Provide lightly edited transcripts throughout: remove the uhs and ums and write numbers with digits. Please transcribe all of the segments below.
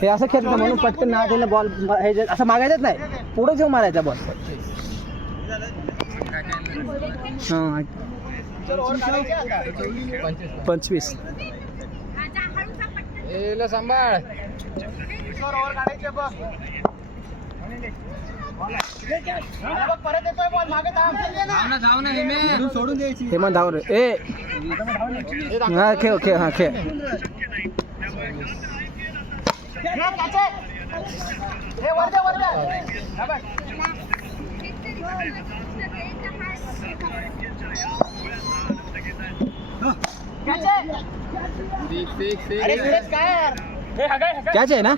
हे असं खेळतं म्हणून पटकन ना त्याला बॉल हे असं मागायचंच नाही, पुढे घेऊन मारायचा बॉल. हां 25 सांभाळ. सोडून द्यायची. हे मग धाव रे. ए हा खेळ खेळ हा खेळ. कॅच आहे ना?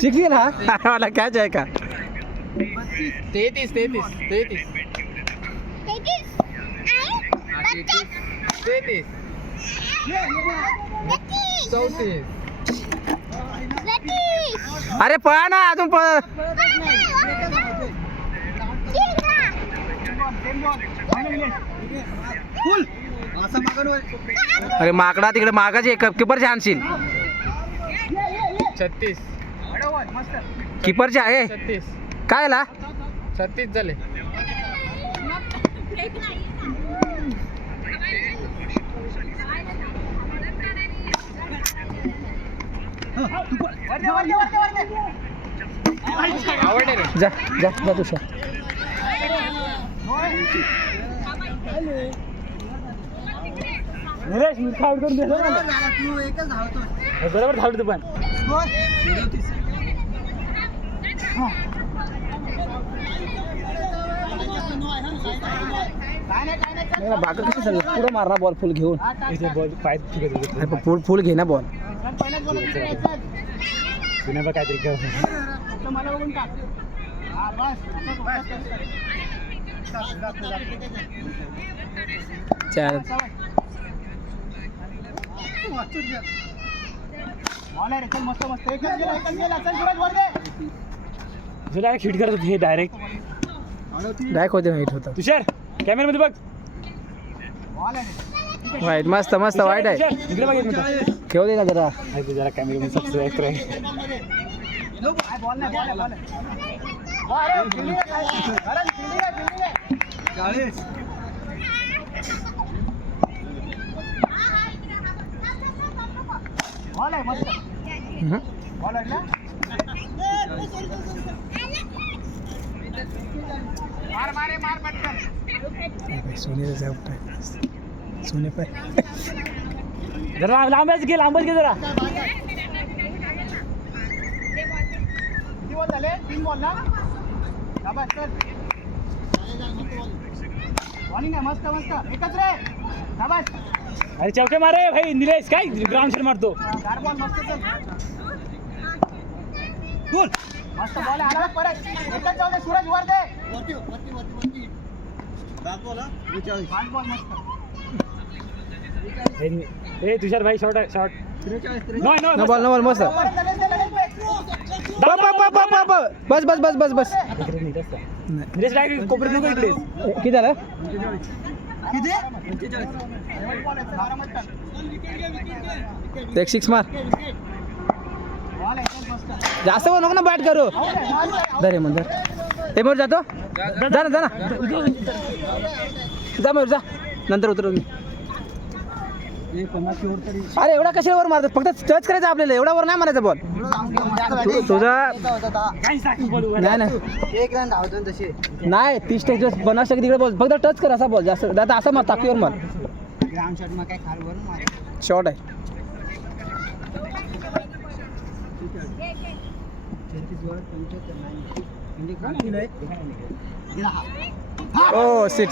6 हा मला कॅच आहे का? 33 34. अरे पळा ना अजून पळ. अरे माकडा तिकडे मागाचे किपरचे आणशील. 36 किपरचे आहे 36 काय ला 36 झाले. आवडले रे. जा जा जा तुषार. बरोबर धावतो पण बाकी कसं सगळं पुढं मारणार बॉल फुल घेऊन. बॉल पाय फुल घे ना बॉल. काहीतरी चार हिट करत हे डायरेक्ट होते वाईट होतं. तुषार कॅमेरामध्ये बघ. वाईट मस्त मस्त वाईट आहे. इकडे बघ एक मिनिट. खेळू दे ना जरा. जरा कॅमेरामध्ये सबस्क्राईब कर. सोने पर जरा लांबच घे जरा. अरे चौके मारे भाई. निलेश काय ग्राउंड शॉट मारतो. मस्त बॉल आला परत. एकच जाऊ दे सूरज वर दे. ए तुषार भाई शॉट आहे शॉट. नो बॉल मस्त. बस बस बस बस बस. निलेश डायरेक्ट कोपऱ्यात नको इकडे. किती झालं? एक 6 मार. जास्त नको ना बॅट करू. दरे मंदर हे मोर जातो. जा ना जा मोर जा. नंतर उतरू मी. अरे एवढा कशाला वर मारतो? फक्त टच करायचं आपल्याला. एवढा वर नाही मारायचा बॉल. तुझा नाही ना एक रन धावतो तशी नाही. 30 टच बनवू शकते तिकडे बॉल. फक्त टच कर असा बॉल. जास्त दादा असा मार. ताकदीवर मार. ग्राउंड शॉट मग काय खालवर मार. शॉट आहे. ओ सीट